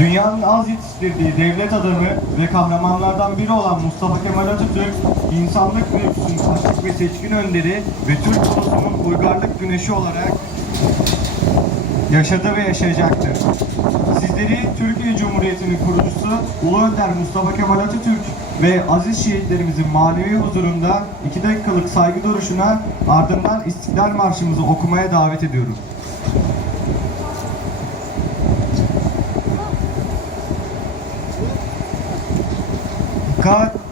Dünyanın az yetiştirdiği devlet adamı ve kahramanlardan biri olan Mustafa Kemal Atatürk, insanlık mülksünün klasiklik ve seçkin önderi ve Türk ulusunun uygarlık güneşi olarak yaşadı ve yaşayacaktır. Sizleri Türkiye Cumhuriyeti'nin kurucusu Ulu Önder Mustafa Kemal Atatürk ve aziz şehitlerimizin manevi huzurunda iki dakikalık saygı duruşuna ardından İstiklal Marşımızı okumaya davet ediyorum. Kat